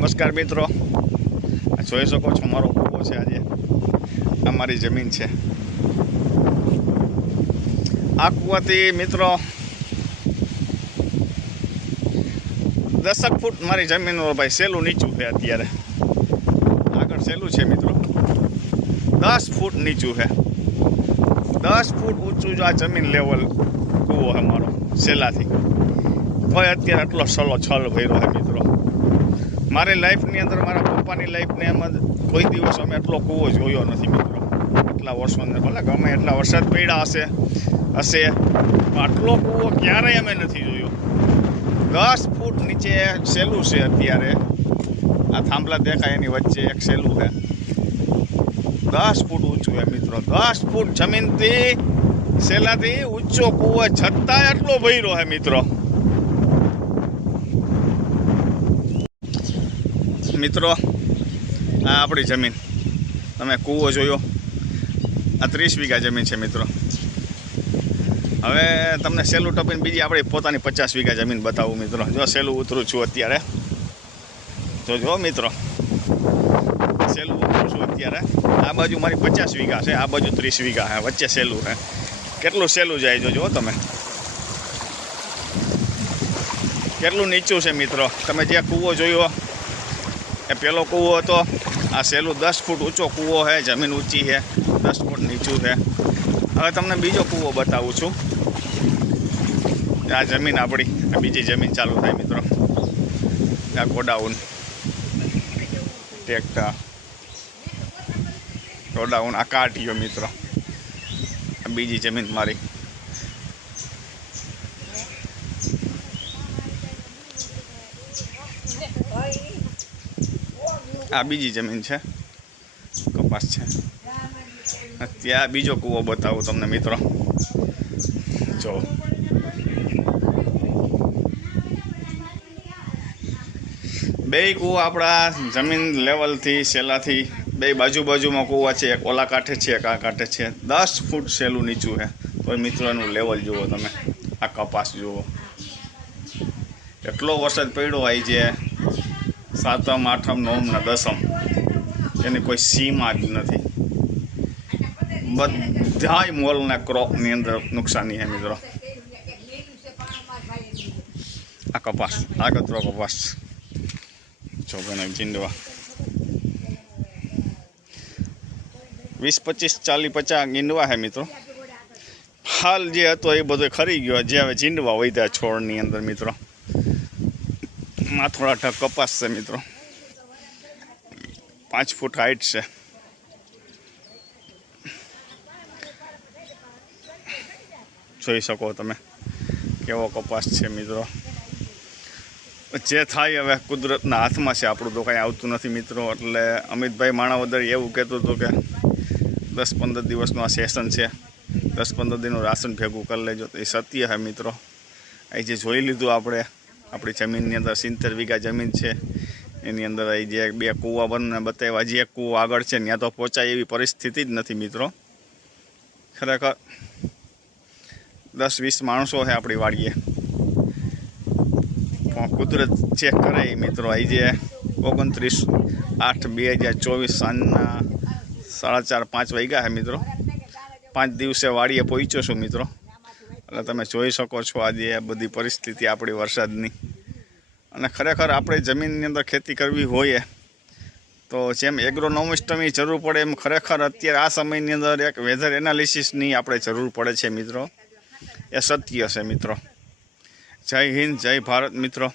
નમસ્કાર મિત્રો, જોઈ શકો છો મારો કૂવો છે. આજે આ મારી જમીન છે. આ કૂવાથી મિત્રો 10 ફૂટ મારી જમીનનો ભાઈ સહેલું નીચું છે. અત્યારે આગળ સહેલું છે મિત્રો, 10 ફૂટ નીચું છે. 10 ફૂટ ઊંચું જો આ જમીન લેવલ કૂવો છે મારો સહેલાથી. તોય અત્યારે આટલો સલો છલ ભર્યો છે મિત્રો. મારી લાઈફની અંદર, મારા પપ્પાની લાઈફની એમાં કોઈ દિવસ અમે એટલો કૂવો જોયો નથી મિત્રો. એટલા વર્ષોને ભલે ગમે એટલા વરસાદ પડ્યા હશે આટલો કૂવો ક્યારેય અમે નથી જોયો. 10 ફૂટ નીચે સહેલું છે. અત્યારે આ થાંભલા દેખાય એની વચ્ચે એક સહેલું છે. 10 ફૂટ ઊંચું છે મિત્રો. 10 ફૂટ જમીનથી સહેલાથી ઊંચો કૂવો, છતાંય એટલો ભર્યો છે મિત્રો. મિત્રો આ આપણી જમીન, તમે કૂવો જોયો. આ 30 વીઘા જમીન છે મિત્રો. હવે તમને સહેલું ટપીને બીજી આપણી પોતાની 50 વીઘા જમીન બતાવું મિત્રો. જો સહેલું ઉતરું છું અત્યારે, જો મિત્રો સહેલું ઉતરું છું અત્યારે. આ બાજુ મારી 50 વીઘા છે, આ બાજુ 30 વીઘા છે, વચ્ચે સહેલું છે. કેટલું સહેલું જાય જોજો તમે, કેટલું નીચું છે મિત્રો. તમે જે કૂવો જોયો એ પહેલો કૂવો હતો. આ સહેલું 10 ફૂટ ઊંચો કૂવો છે. જમીન ઊંચી છે, 10 ફૂટ નીચું છે. હવે તમને બીજો કૂવો બતાવું છું. આ જમીન આપણી, આ બીજી જમીન ચાલુ થાય મિત્રો. આ ગોડાઉન, ટ્રેક્ટર, ગોડાઉન, આ કાઢ્યો મિત્રો. આ બીજી જમીન મારી. આ બીજી જમીન છે, કપાસ છે. ત્યાં બીજો કૂવો બતાવું તમને મિત્રો. જો બે કૂવો આપણા જમીન લેવલથી સહેલાથી બે બાજુમાં કૂવા છે. એક ઓલા કાંઠે છે, એક આ કાંઠે છે. 10 ફૂટ સહેલું નીચું છે. તો મિત્રોનું લેવલ જુઓ તમે. આ કપાસ જુઓ, એટલો વરસાદ પડ્યો હોય છે. 7મ, 8મ, 9મ ને 10મ એની કોઈ સીમા જ નથી. બધાય મોલના ક્રોપની અંદર નુકસાની છે મિત્રો. આ કપાસ, આ કચરો કપાસ ચોગને ચીંડવા 20, 25, 40, 50 ગીંડવા છે મિત્રો. હાલ જે હતો એ બધો ખરી ગયો. જે હવે ચીંડવા હોય ત્યાં છોડની અંદર મિત્રો. માં થોડા ઢગ કપાસ છે મિત્રો. 5 ફૂટ હાઈટ છે. જોઈ શકો તમે કેવો કપાસ છે મિત્રો. જે થાય હવે કુદરતના હાથમાં છે. આપણું તો કાંઈ આવતું નથી મિત્રો. એટલે અમિતભાઈ માણાવદર એવું કહેતું હતું કે 10-15 દિવસનું આ સેશન છે, 10-15 દિનનું રાશન ભેગું કરી લેજો. તો એ સત્ય છે મિત્રો. અહીં જે જોઈ લીધું આપણે, આપણી જમીનની અંદર 70 વીઘા જમીન છે. એની અંદર અહીં જે 2 કૂવા બંને બતાવ્યા. જે એક કૂવો આગળ છે ત્યાં તો પહોંચાય એવી પરિસ્થિતિ જ નથી મિત્રો. ખરેખર 10-20 માણસો છે આપણી વાડીએ. કુદરત ચેક કરે મિત્રો. અહીં જે 29/8/2024 સાંજના 4:30-5 વાગ્યા છે મિત્રો. 5 દિવસે વાડીએ પહોંચ્યો છું મિત્રો. એટલે તમે જોઈ શકો છો આજે બધી પરિસ્થિતિ આપણી વરસાદની. અને ખરેખર આપણે જમીનની અંદર ખેતી કરવી હોય તો જેમ એગ્રોનોમિસ્ટની જરૂર પડે એમ ખરેખર અત્યારે આ સમયની અંદર એક વેધર એનાલિસિસની આપણે જરૂર પડે છે મિત્રો. એ સત્ય છે મિત્રો. જય હિન્દ, જય ભારત મિત્રો.